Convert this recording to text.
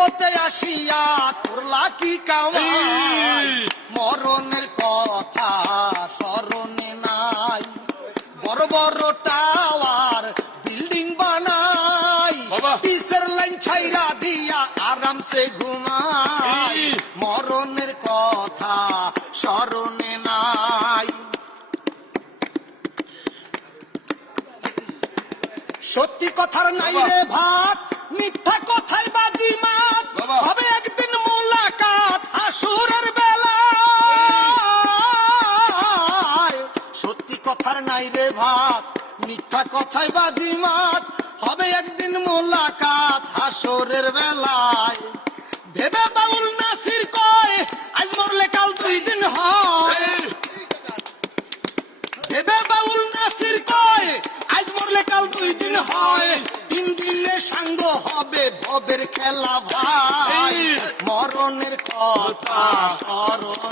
জগতে আসিয়া করলা কি কামাই, মরণের কথা স্মরণে নাই। বড় বড় টাওয়ার বিল্ডিং বানাই, পিসের লাইন ছাইরা দিয়া আরামসে ঘুমাই, মরণের কথা স্মরণে নাই। সত্যি কথার নাই রে ভাত, মিথ্যা কথাই বাজি মাত, হবে একদিন মোলাকাত হাসুরের বেলায়। সত্যি কথার নাই রে ভাত, মিথ্যা কথাই বাজি মাত, হবে একদিন মোলাকাত হাসুরের বেলায়। ভেবে বাউল নাসির কয় আজ মরলে কাল 2 দিন হয়। ভেবে বাউল নাসির কয় আজ মরলে কাল 2 দিন হয়। 3 দিনে সাঙ্গ হবে ভবের খেলা ভাই, মরণের কথা স্মরণ